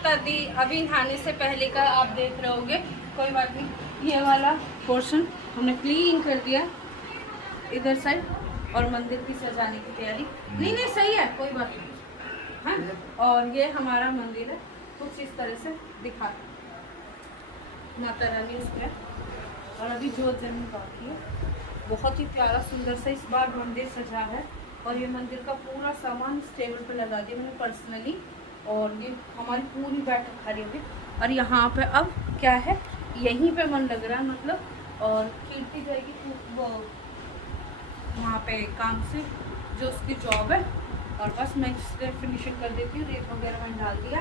माता दी। अभी नहाने से पहले का आप देख रहे होगे, कोई बात नहीं। ये वाला पोर्शन हमने क्लीन कर दिया इधर साइड, और मंदिर की सजाने की तैयारी। नहीं नहीं सही है, कोई बात नहीं। हाँ, और ये हमारा मंदिर है, कुछ इस तरह से दिखा माता रानी उसमें। और अभी जोत जलनी बाकी है। बहुत ही प्यारा सुंदर सा इस बार मंदिर सजा है। और ये मंदिर का पूरा सामान इस टेबल पे लगा दिया मैंने पर्सनली। और ये हमारी पूरी बैठक खड़ी हुई। और यहाँ पे अब क्या है, यहीं पे मन लग रहा है मतलब। और कीर्ति जाएगी वो वहाँ पे काम से, जो उसकी जॉब है। और बस मैं इससे फिनिशिंग कर देती हूँ, रेत वगैरह मैंने डाल दिया।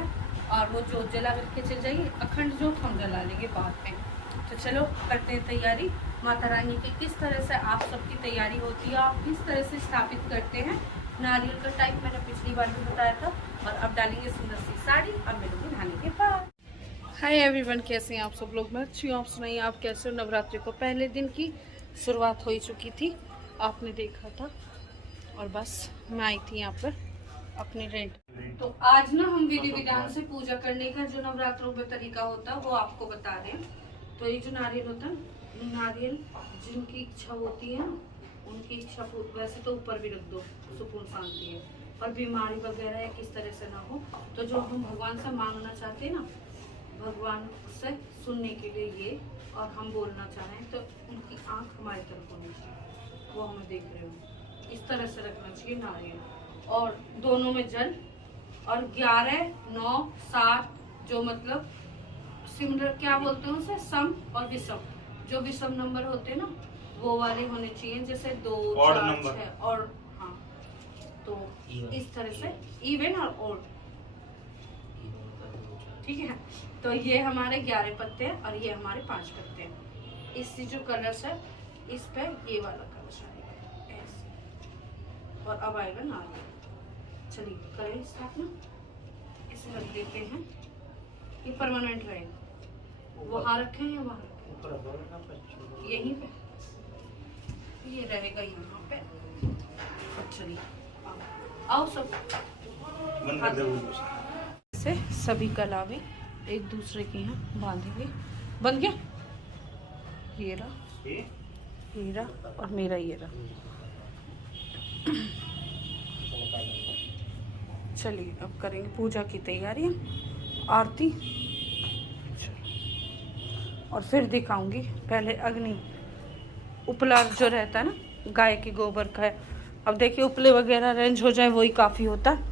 और वो जोत जला करके चल जाएगी, अखंड जोत हम जला लेंगे बाद में। तो चलो करते हैं तैयारी माता रानी की। किस तरह से आप सबकी तैयारी होती है, आप किस तरह से स्थापित करते हैं। नारियल का टाइप मैंने पिछली बार भी बताया था। और अब डालेंगे सुंदर सी साड़ी और मिलूंगी नहाने के बाद। हाय एवरीवन, कैसे हैं आप सब लोग। मैं अच्छी हूँ, आप सुनाइए आप कैसे हो। नवरात्रि को पहले दिन की शुरुआत हो चुकी थी, आपने देखा था। और बस मैं आई थी यहाँ पर अपने रेंट। तो आज ना हम विधि विधान से पूजा करने का जो नवरात्रों में तरीका होता है वो आपको बता रहे हैं। तो ये जो नारियल होता है, नारियल जिनकी इच्छा होती है उनकी इच्छा वैसे तो ऊपर भी रख दो, सुकून शांति है। और बीमारी वगैरह या किस तरह से ना हो, तो जो हम भगवान से मांगना चाहते हैं ना, भगवान से सुनने के लिए ये, और हम बोलना चाहें तो उनकी आंख हमारी तरफ होनी चाहिए, वो हमें देख रहे हो। इस तरह से रखना चाहिए नारियल, और दोनों में जल। और 11, 9, 7 जो मतलब सिमरन क्या बोलते हैं उसे, सम और विषम। जो विषम नंबर होते हैं ना वो वाले होने चाहिए, जैसे 2, 4, 6 और हाँ, तो इस तरह से इवन और ओड, ठीक है। तो ये हमारे 11 पत्ते हैं और ये हमारे 5 पत्ते हैं। इससे जो कलश है इस पे ये वाला कलश आएगा ऐसे, और अब आएगा नारियल। चलिए करें स्थापना, इसे रख देते हैं, ये परमानेंट रहेगा। वहाँ रखें या वहाँ रखें, यहीं पे ये रहेगा यहाँ पे। चलिए आओ सब से सभी कलावे एक दूसरे के यहाँ बांधेंगे। बन गया ये रहा और मेरा ये रहा। चलिए अब करेंगे पूजा की तैयारियां, आरती, और फिर दिखाऊंगी। पहले अग्नि उपला जो रहता है ना गाय के गोबर का है। अब देखिए उपले वगैरह रेंज हो जाए वही काफ़ी होता है,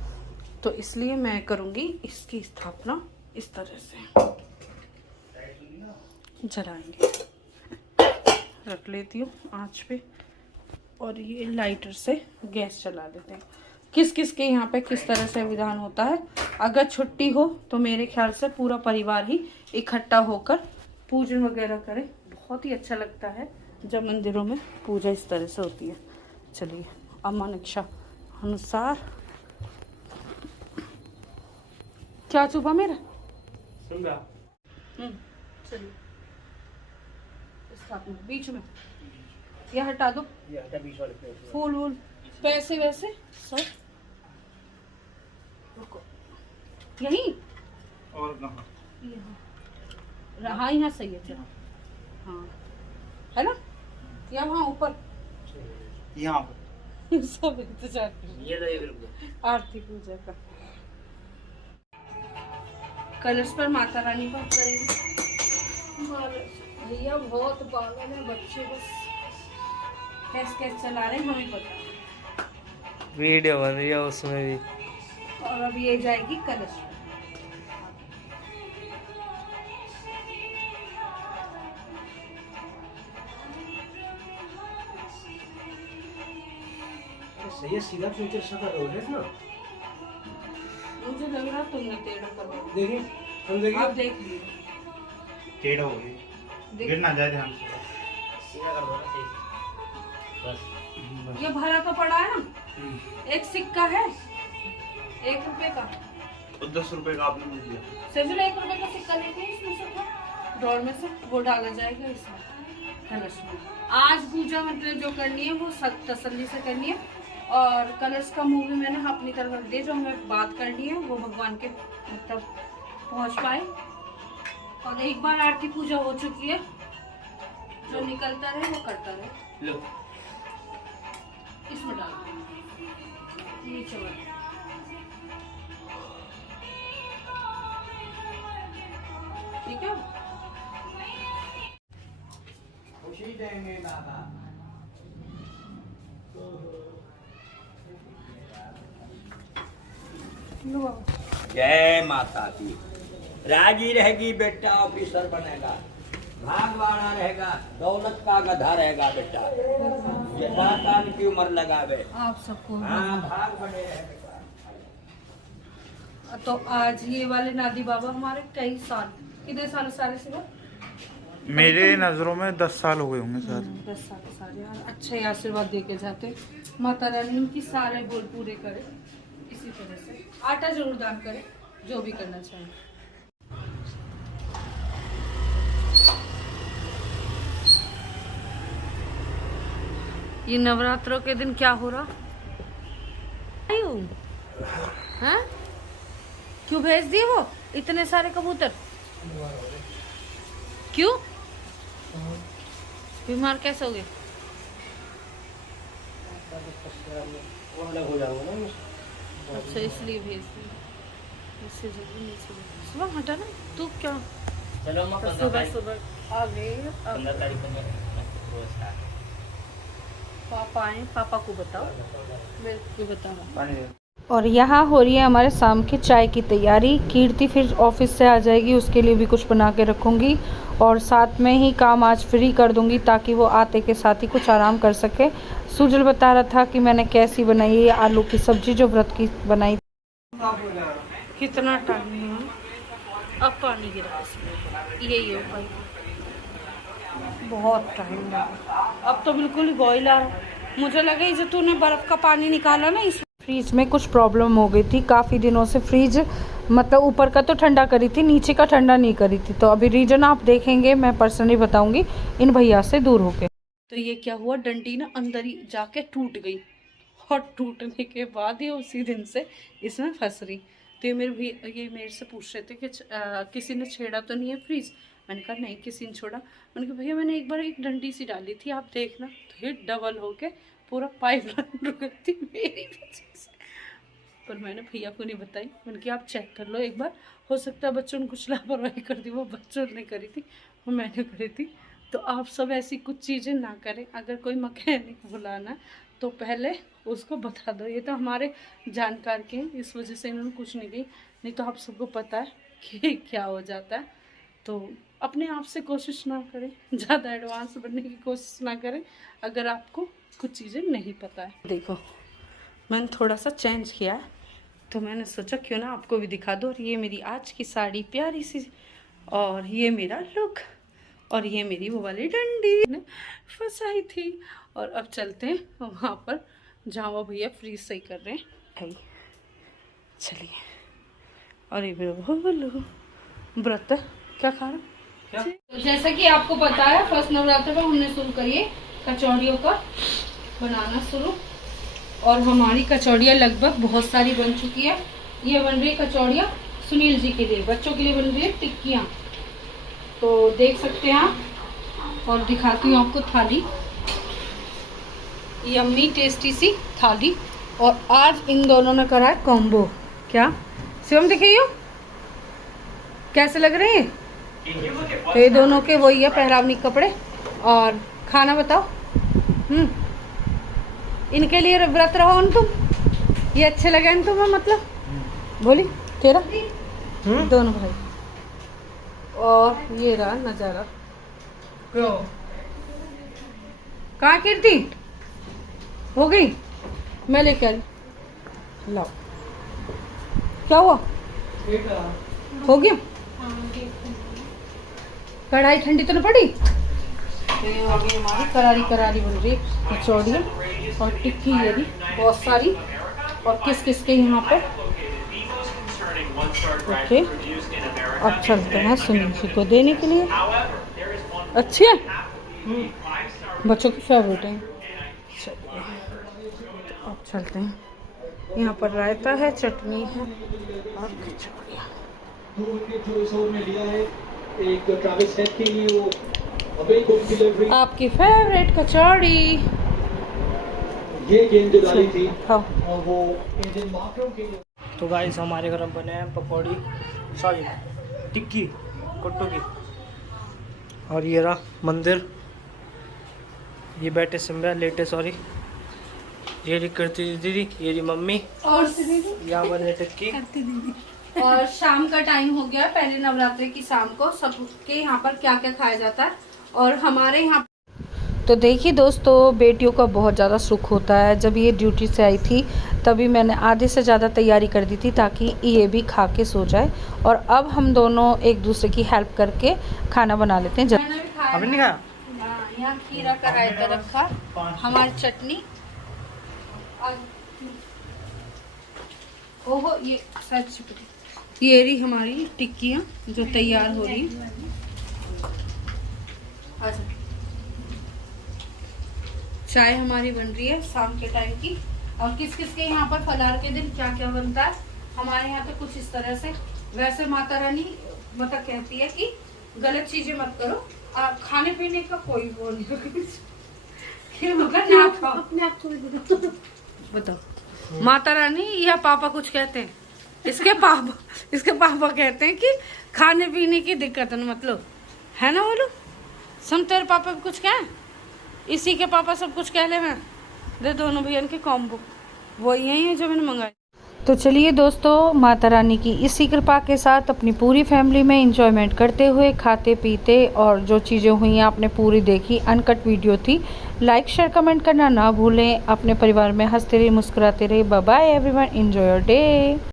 तो इसलिए मैं करूंगी इसकी स्थापना इस तरह से। जलाएंगे, रख लेती हूँ आँच पे, और ये लाइटर से गैस चला देते हैं। किस किस के यहाँ पे किस तरह से विधान होता है। अगर छुट्टी हो तो मेरे ख्याल से पूरा परिवार ही इकट्ठा होकर पूजन वगैरह करे। बहुत ही अच्छा लगता है जब मंदिरों में पूजा इस तरह से होती है। चलिए अम्मा इच्छा अनुसार क्या चुपा मेरा चलिए स्थापना बीच में यह हटा दो, फूल वूल पैसे वैसे सब यही और कहाँ रहा, यहाँ सही है। चलो हाँ है ना, या वहाँ ऊपर यहाँ पर सब इंतजार कर। आरती पूजा का कलश पर माता रानी का करेंगे। भैया बहुत पागल है बच्चे, बस कैस चला रहे हैं हमें पता। वीडियो बन रही है उसमें भी। और अब ये जाएगी कलश। सही है, सीधा फ्यूचर शक्ल हो है ना। मुझे लग रहा तुमने टेढ़ा करवा। देखिए हम देखिए, आप देख लीजिए टेढ़ा हो गया, गिर ना जाए ध्यान से। सीधा कर दो ना सही से बस। ये भरा तो पड़ा है ना, एक सिक्का है 1 रुपए का, तो 10 रुपए का आपने मुझे दिया। सजल 1 रुपए का सिक्का लेते हैं इसमें से, ड्रॉर में से वो डाला जाएगा इसमें कलश में। आज पूजा मतलब जो करनी है वो तसल्ली से करनी है। और कलश का मुंह भी मैंने अपनी तरफ रख दिया, जो हमें बात करनी है वो भगवान के मतलब पहुंच पाए। और एक बार आरती पूजा हो चुकी है, जो निकलता रहे वो करता रहे। लो इसमें डाल नीचे वाला। ठीक है, खुशी देंगे बाबा। जय माता दी। राजी रहेगी बेटा, ऑफिसर बनेगा, भागवाना रहेगा, दौलत का गधा रहेगा बेटा, ये 7 साल की उम्र लगावे। आप सबको। हाँ, भाग बने रहे बेटा। तो आज ये वाले नादी बाबा हमारे कई साल, कितने साल सारे से मेरे नजरों में 10 साल हो गए होंगे सर। 10 साल सारे यार अच्छे आशीर्वाद दे के जाते। माता रानी उनकी सारे गोल पूरे करे। इसी तरह से आटा जरूर दान करे, जो भी करना चाहे। ये नवरात्रों के दिन क्या हो रहा है? क्यों भेज दिए वो इतने सारे कबूतर? क्यों? बीमार कैसे हो गए? अच्छा, इसलिए भेज दिए। इससे जल्दी नीचे सुबह हटा ना तू। क्या चलो अम्मा, सुबह सुबह आ गए। 15 तारीख को रोज स्टार्ट। पापा आए, पापा को बताओ, मेरे को बताओ। और यहाँ हो रही है हमारे शाम की चाय की तैयारी। कीर्ति फिर ऑफिस से आ जाएगी, उसके लिए भी कुछ बना के रखूँगी और साथ में ही काम आज फ्री कर दूँगी ताकि वो आते के साथ ही कुछ आराम कर सके। सुजल बता रहा था कि मैंने कैसी बनाई है आलू की सब्जी जो व्रत की बनाई। कितना टाइम है? अब पानी गिरा इसमें, यही हो भाई, बहुत टाइम लगा। अब तो बिल्कुल ही बॉयल आ रहा। मुझे लगा जो तूने बर्फ़ का पानी निकाला ना, इस फ्रीज में कुछ प्रॉब्लम हो गई थी काफ़ी दिनों से। फ्रीज मतलब ऊपर का तो ठंडा करी थी, नीचे का ठंडा नहीं करी थी। तो अभी रीजन आप देखेंगे, मैं पर्सनली बताऊंगी इन भैया से दूर होके। तो ये क्या हुआ, डंडी ना अंदर ही जाके टूट गई और टूटने के बाद ये उसी दिन से इसमें फंस रही। तो ये मेरे से पूछ रहे थे कि किसी ने छेड़ा तो नहीं है फ्रीज? मैंने कहा नहीं, किसी ने छोड़ा। मैंने कहा भैया मैंने एक बार एक डंडी सी डाली थी, आप देखना। तो ये डबल होके पूरा पाइपलाइन रुक गई थी मेरी वजह से। पर मैंने भैया को नहीं बताई। मैंने कहा आप चेक कर लो एक बार, हो सकता है बच्चों ने कुछ लापरवाही कर दी। वो बच्चों ने करी थी, वो मैंने करी थी। तो आप सब ऐसी कुछ चीज़ें ना करें। अगर कोई मैकेनिक बुलाना तो पहले उसको बता दो। ये तो हमारे जानकार के हैं, इस वजह से इन्होंने कुछ नहीं की। नहीं तो आप सबको पता है कि क्या हो जाता है। तो अपने आप से कोशिश ना करें, ज़्यादा एडवांस बनने की कोशिश ना करें अगर आपको कुछ चीज़ें नहीं पता है। देखो मैंने थोड़ा सा चेंज किया है, तो मैंने सोचा क्यों ना आपको भी दिखा दो। और ये मेरी आज की साड़ी प्यारी सी, और ये मेरा लुक, और ये मेरी वो वाली डंडी फंसाई थी। और अब चलते हैं वहाँ पर जहाँ वो भैया फ्रीज सही कर रहे हैं। चलिए। और ये मेरा बोलो व्रत क्या खा रहा। तो जैसा कि आपको पता है, फर्स्ट नवरात्र पर हमने शुरू करिए कचौड़ियों का बनाना शुरू। और हमारी कचौड़ियाँ लगभग बहुत सारी बन चुकी है। ये बन रही है कचौड़ियाँ सुनील जी के लिए, बच्चों के लिए बन रही है टिक्कियाँ। तो देख सकते हैं आप, और दिखाती हूँ आपको थाली, यम्मी टेस्टी सी थाली। और आज इन दोनों ने करा है कॉम्बो। क्या शिवम दिखाइयो कैसे लग रहे हैं? तो ये दोनों के वही है पहरावनी कपड़े। और खाना बताओ। इनके लिए व्रत रहो तुम, ये अच्छे लगे न तुम्हें? मतलब बोली तेरा दोनों भाई। और ये रहा नज़ारा। कहाँ कीर्ति हो गई? मैं लेके आई, लाओ। क्या हुआ? हो गया? कढ़ाई ठंडी तो नहीं पड़ी? हमारी करारी करारी बन रही कचौड़ी और टिक्की, ये भी बहुत सारी। और किस किस के यहाँ पे। ओके, अब चलते हैं सुनील जी को देने के लिए। अच्छी है, बच्चों की फेवरेट है। चलिए अब चलते हैं। यहाँ पर रायता है, चटनी है और कचौड़ियाँ। 2 विकेट जो इस ओवर में लिया है, एक ट्रैविस हेड के लिए वो अबे गुड डिलीवरी, आपकी फेवरेट कचौड़ी। ये गेंद जो डाली थी हाँ। और वो इंडियन मार्करों के लिए। तो गाइस हमारे घर में बने हैं पकौड़ी, सॉरी टिक्की कुट्टू की। और ये रहा मंदिर, ये बैठे सिमरा लेटे, सॉरी ये रही करती दीदी, ये रही मम्मी, और यहाँ बने टिक्की। और शाम का टाइम हो गया, पहले नवरात्रि की शाम को सबके यहाँ पर क्या क्या खाया जाता है और हमारे यहाँ। तो देखिए दोस्तों, बेटियों का बहुत ज़्यादा सुख होता है। जब ये ड्यूटी से आई थी तभी मैंने आधे से ज़्यादा तैयारी कर दी थी ताकि ये भी खा के सो जाए। और अब हम दोनों एक दूसरे की हेल्प करके खाना बना लेते हैं। मैंने भी खाया। अभी नहीं खाया? हाँ, यहाँ खीरा का रायता रखा, हमारी चटनी। ओहो, ये सच ये रही हमारी टिक्कियाँ जो तैयार हो रही। अच्छा, चाय हमारी बन रही है शाम के टाइम की। और किस किस के यहाँ पर फलार के दिन क्या क्या बनता है, हमारे यहाँ पे कुछ इस तरह से। वैसे माता रानी मतलब कहती है कि गलत चीजें मत करो, आप खाने पीने का कोई वो नहीं मगर ना खाओ, अपने आप को बताओ। माता रानी या पापा कुछ कहते हैं, इसके पापा कहते हैं कि खाने पीने की दिक्कत है, मतलब है ना। बोलो सुन, तेरे पापा भी कुछ कहें, इसी के पापा सब कुछ कह ले। हैं दे दोनों भैया के कॉम्बो वो यही है जो मैंने मंगाई। तो चलिए दोस्तों, माता रानी की इसी कृपा के साथ अपनी पूरी फैमिली में एंजॉयमेंट करते हुए खाते पीते, और जो चीज़ें हुई आपने पूरी देखी, अनकट वीडियो थी। लाइक शेयर कमेंट करना ना भूलें। अपने परिवार में हंसते रहिए, मुस्कुराते रहिए। Bye bye everyone, enjoy your day.